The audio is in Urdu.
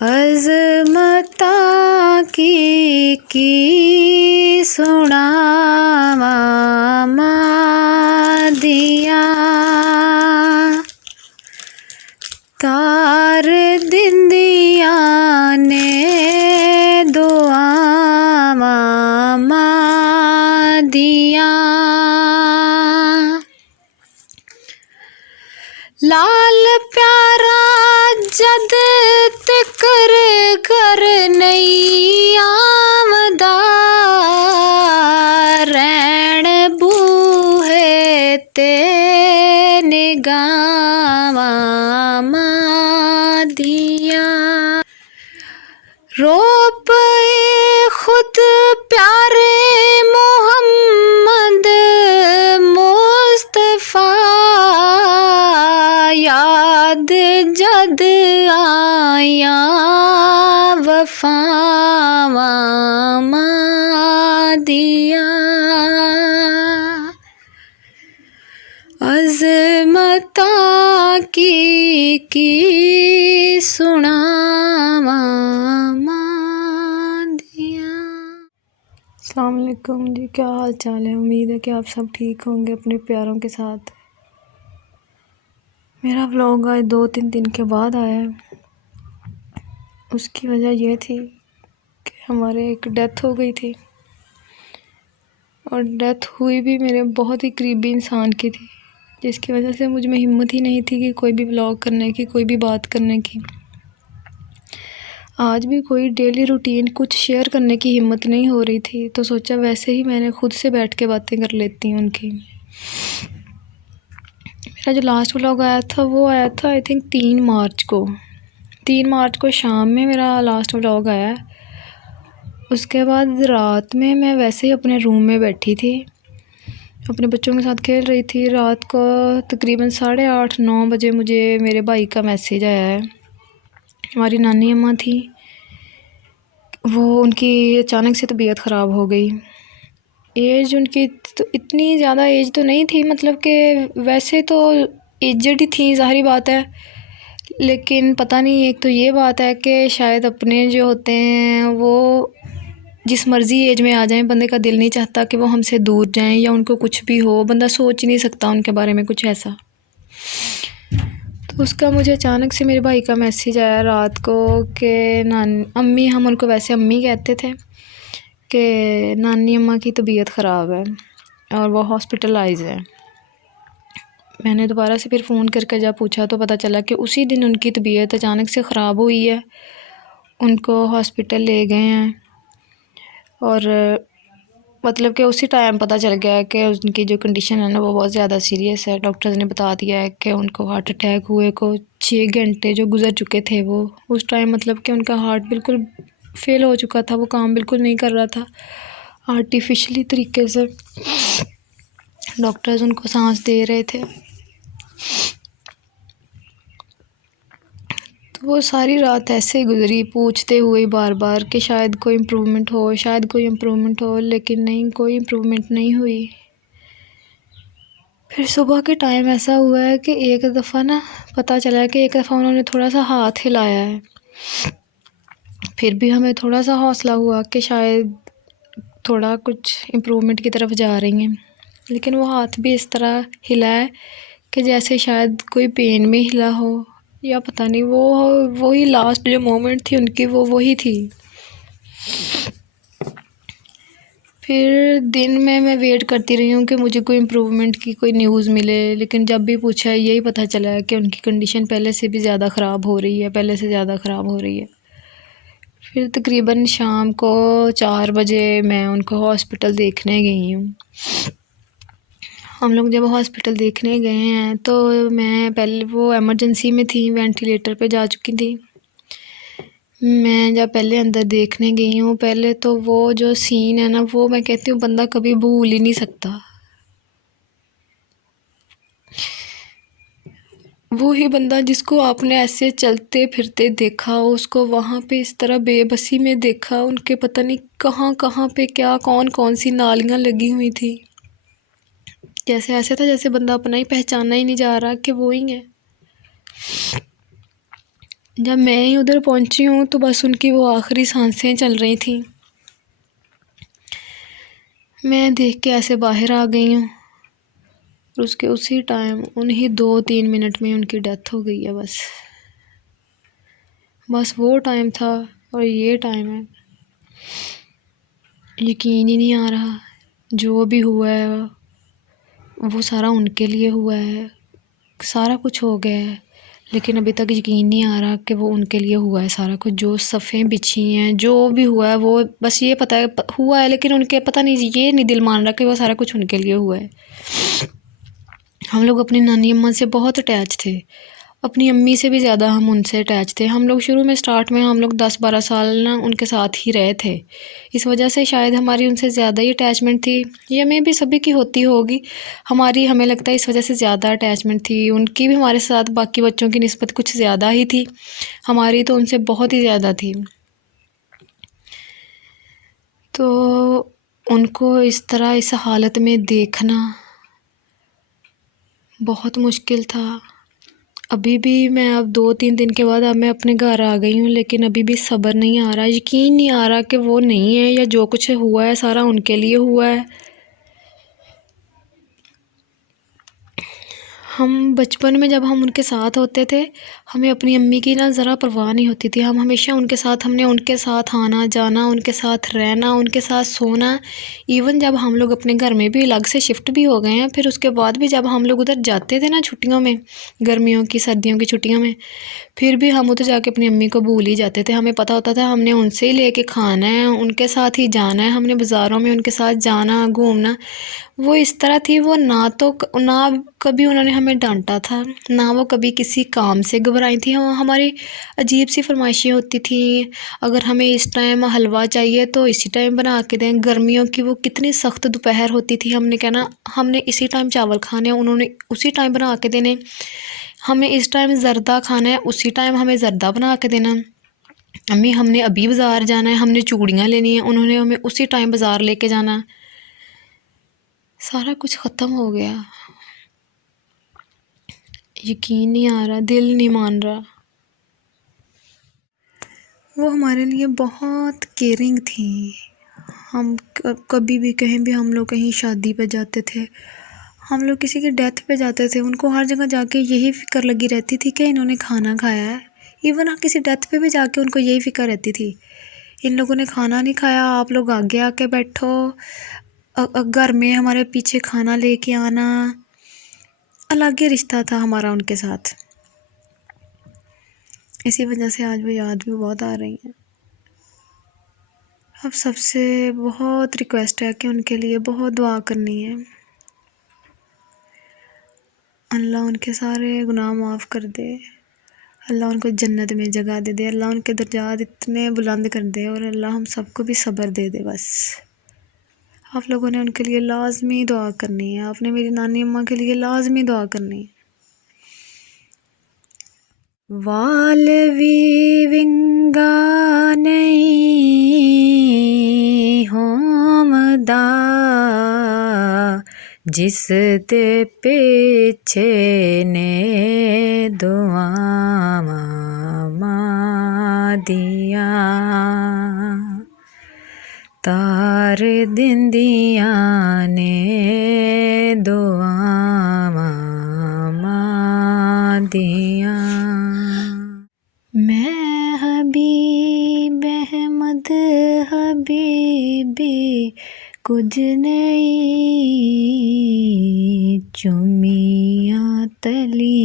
عظمتاں کی سناواں مادیاں، تار دندیاں نے دعاواں مادیاں، لال پیارا جد تکر کر نہیں آمدا، رین بوہے تے نگاواں مادیاں، روپ خود پیارے محمد مصطفیٰ، یاد جد آیاں وفاواں مادیاں، عظمتاں کی سناواں مادیاں۔ السلام علیکم جی، کیا حال چال ہے؟ امید ہے کہ آپ سب ٹھیک ہوں گے اپنے پیاروں کے ساتھ۔ میرا ولاگ آج 2-3 دن کے بعد آیا ہے۔ اس کی وجہ یہ تھی کہ ہمارے ایک ڈیتھ ہو گئی تھی، اور ڈیتھ ہوئی بھی میرے بہت ہی قریبی انسان کی تھی، جس کی وجہ سے مجھ میں ہمت ہی نہیں تھی کہ کوئی بھی ولاگ کرنے کی، کوئی بھی بات کرنے کی۔ آج بھی کوئی ڈیلی روٹین کچھ شیئر کرنے کی ہمت نہیں ہو رہی تھی، تو سوچا ویسے ہی میں نے خود سے بیٹھ کے باتیں کر لیتی ہوں ان کی۔ میرا جو لاسٹ ولاگ آیا تھا وہ آیا تھا آئی تھنک 3 مارچ کو شام میں میرا لاسٹ ولاگ آیا ہے۔ اس کے بعد رات میں ویسے ہی اپنے روم میں بیٹھی تھی، اپنے بچوں کے ساتھ کھیل رہی تھی۔ رات کو تقریباً 8:30-9 بجے مجھے میرے بھائی کا میسیج آیا ہے۔ ہماری نانی اماں تھی، وہ ان کی اچانک سے طبیعت خراب ہو گئی۔ ایج ان کی تو اتنی زیادہ ایج تو نہیں تھی، مطلب کہ ویسے تو ایجڈ ہی تھیں، ظاہری بات ہے، لیکن پتہ نہیں، ایک تو یہ بات ہے کہ شاید اپنے جو ہوتے ہیں وہ جس مرضی ایج میں آ جائیں، بندے کا دل نہیں چاہتا کہ وہ ہم سے دور جائیں یا ان کو کچھ بھی ہو، بندہ سوچ نہیں سکتا ان کے بارے میں کچھ ایسا۔ تو اس کا مجھے اچانک سے میرے بھائی کا میسیج آیا رات کو کہ امی، ہم ان کو ویسے امی کہتے تھے، کہ نانی اماں کی طبیعت خراب ہے اور وہ ہاسپٹلائز ہے۔ میں نے دوبارہ سے پھر فون کر کے جب پوچھا تو پتہ چلا کہ اسی دن ان کی طبیعت اچانک سے خراب ہوئی ہے، ان کو ہاسپٹل لے گئے ہیں، اور مطلب کہ اسی ٹائم پتہ چل گیا ہے کہ ان کی جو کنڈیشن ہے نا وہ بہت زیادہ سیریس ہے۔ ڈاکٹرز نے بتا دیا ہے کہ ان کو ہارٹ اٹیک ہوئے کو 6 گھنٹے جو گزر چکے تھے، وہ اس ٹائم مطلب کہ ان کا ہارٹ بالکل فیل ہو چکا تھا، وہ کام بالکل نہیں کر رہا تھا، آرٹیفیشلی طریقے سے ڈاکٹرز ان کو سانس دے رہے تھے۔ تو وہ ساری رات ایسے ہی گزری، پوچھتے ہوئے بار بار کہ شاید کوئی امپرومنٹ ہو، لیکن نہیں، کوئی امپرومنٹ نہیں ہوئی۔ پھر صبح کے ٹائم ایسا ہوا ہے کہ ایک دفعہ پتہ چلا کہ ایک دفعہ انہوں نے تھوڑا سا ہاتھ ہلایا ہے، پھر بھی ہمیں تھوڑا سا حوصلہ ہوا کہ شاید تھوڑا کچھ امپرومنٹ کی طرف جا رہی ہیں، لیکن وہ ہاتھ بھی اس طرح ہلا ہے کہ جیسے شاید کوئی پین میں ہلا ہو، یا پتہ نہیں، وہی لاسٹ جو مومنٹ تھی ان کی وہی تھی۔ پھر دن میں ویٹ کرتی رہی ہوں کہ مجھے کوئی امپرومنٹ کی کوئی نیوز ملے، لیکن جب بھی پوچھا یہی پتہ چلا ہے کہ ان کی کنڈیشن پہلے سے بھی زیادہ خراب ہو رہی ہے۔ پھر تقریباً شام کو 4 بجے میں ان کو ہاسپٹل دیکھنے گئی ہوں۔ ہم لوگ جب ہاسپٹل دیکھنے گئے ہیں تو میں پہلے، وہ ایمرجنسی میں تھی، وینٹیلیٹر پہ جا چکی تھی۔ میں جب پہلے اندر دیکھنے گئی ہوں، پہلے تو وہ جو سین ہے نا، وہ میں کہتی ہوں بندہ کبھی بھول ہی نہیں سکتا۔ وہی بندہ جس کو آپ نے ایسے چلتے پھرتے دیکھا، اس کو وہاں پہ اس طرح بے بسی میں دیکھا، ان کے پتہ نہیں کہاں پہ کیا کون سی نالیاں لگی ہوئی تھی، جیسے ایسے تھا جیسے بندہ اپنا ہی پہچانا ہی نہیں جا رہا کہ وہ ہی ہے۔ جب میں ہی ادھر پہنچی ہوں تو بس ان کی وہ آخری سانسیں چل رہی تھیں. میں دیکھ کے ایسے باہر آ گئی ہوں اور اس کے اسی ٹائم انہی 2-3 منٹ میں ان کی ڈیتھ ہو گئی ہے. بس وہ ٹائم تھا اور یہ ٹائم ہے. یقین ہی نہیں آ رہا. جو بھی ہوا ہے وہ سارا ان کے لیے ہوا ہے. سارا کچھ ہو گیا ہے لیکن ابھی تک یقین نہیں آ رہا کہ وہ ان کے لیے ہوا ہے سارا کچھ. جو صفیں بچھی ہیں جو بھی ہوا ہے وہ بس یہ پتہ ہے ہوا ہے، لیکن ان کے پتہ نہیں، یہ نہیں دل مان رہا کہ وہ سارا کچھ ان کے لیے ہوا ہے. ہم لوگ اپنی نانی اماں سے بہت اٹیچ تھے، اپنی امی سے بھی زیادہ ہم ان سے اٹیچ تھے. ہم لوگ شروع میں سٹارٹ میں ہم لوگ 10-12 سال نا ان کے ساتھ ہی رہے تھے. اس وجہ سے شاید ہماری ان سے زیادہ ہی اٹیچمنٹ تھی. یہ میں بھی سبھی کی ہوتی ہوگی، ہماری ہمیں لگتا ہے اس وجہ سے زیادہ اٹیچمنٹ تھی. ان کی بھی ہمارے ساتھ باقی بچوں کی نسبت کچھ زیادہ ہی تھی، ہماری تو ان سے بہت ہی زیادہ تھی. تو ان کو اس طرح اس حالت میں دیکھنا بہت مشکل تھا. ابھی بھی میں اب 2-3 دن کے بعد اب میں اپنے گھر آ گئی ہوں، لیکن ابھی بھی صبر نہیں آ رہا. یقین نہیں آ رہا کہ وہ نہیں ہے یا جو کچھ ہوا ہے سارا ان کے لیے ہوا ہے. ہم بچپن میں جب ہم ان کے ساتھ ہوتے تھے ہمیں اپنی امی کی نا ذرا پرواہ نہیں ہوتی تھی. ہم ہمیشہ ان کے ساتھ، ہم نے ان کے ساتھ آنا جانا، ان کے ساتھ رہنا، ان کے ساتھ سونا. ایون جب ہم لوگ اپنے گھر میں بھی الگ سے شفٹ بھی ہو گئے ہیں، پھر اس کے بعد بھی جب ہم لوگ ادھر جاتے تھے نا چھٹیوں میں، گرمیوں کی سردیوں کی چھٹیوں میں، پھر بھی ہم ادھر جا کے اپنی امی کو بھول ہی جاتے تھے. ہمیں پتہ ہوتا تھا ہم نے ان سے ہی لے کے کھانا ہے، ان کے ساتھ ہی جانا ہے، ہم نے بازاروں میں ان کے ساتھ جانا گھومنا. وہ اس طرح تھی، وہ نہ کبھی انہوں نے ہمیں ڈانٹا تھا، نہ وہ کبھی کسی کام سے گھبرائی تھی. ہماری عجیب سی فرمائشیں ہوتی تھیں. اگر ہمیں اس ٹائم حلوہ چاہیے تو اسی ٹائم بنا کے دیں. گرمیوں کی وہ کتنی سخت دوپہر ہوتی تھی، ہم نے کہنا ہم نے اسی ٹائم چاول کھانے ہیں، انہوں نے اسی ٹائم بنا کے دینے. ہمیں اس ٹائم زردہ کھانا ہے، اسی ٹائم ہمیں زردہ بنا کے دینا. امی ہم نے ابھی بازار جانا ہے، ہم نے چوڑیاں لینی ہیں، انہوں نے ہمیں اسی ٹائم بازار لے کے جانا. سارا کچھ ختم ہو گیا. یقین نہیں آ رہا، دل نہیں مان رہا. وہ ہمارے لیے بہت کیئرنگ تھی. ہم کبھی بھی کہیں بھی ہم لوگ کہیں شادی پہ جاتے تھے، ہم لوگ کسی کی ڈیتھ پہ جاتے تھے، ان کو ہر جگہ جا کے یہی فکر لگی رہتی تھی کہ انہوں نے کھانا کھایا ہے. ایون کسی ڈیتھ پہ بھی جا کے ان کو یہی فکر رہتی تھی، ان لوگوں نے کھانا نہیں کھایا، آپ لوگ آگے آ کے بیٹھو. گھر میں ہمارے پیچھے کھانا لے کے آنا. الگ ہی رشتہ تھا ہمارا ان کے ساتھ. اسی وجہ سے آج وہ یاد بھی بہت آ رہی ہیں. اب سب سے بہت ریکویسٹ ہے کہ ان کے لیے بہت دعا کرنی ہے. اللہ ان کے سارے گناہ معاف کر دے، اللہ ان کو جنت میں جگہ دے دے، اللہ ان کے درجات اتنے بلند کر دے، اور اللہ ہم سب کو بھی صبر دے دے. بس آپ لوگوں نے ان کے لیے لازمی دعا کرنی ہے. آپ نے میری نانی اماں کے لیے لازمی دعا کرنی ہے. والوی ونگا نہیں ہومدا جس دے پیچھے نے دعاواں دیاں تار دندیاں نے دعاواں دیاں. میں حبیب احمد حبیبی کچھ نہیں چومیاں تلی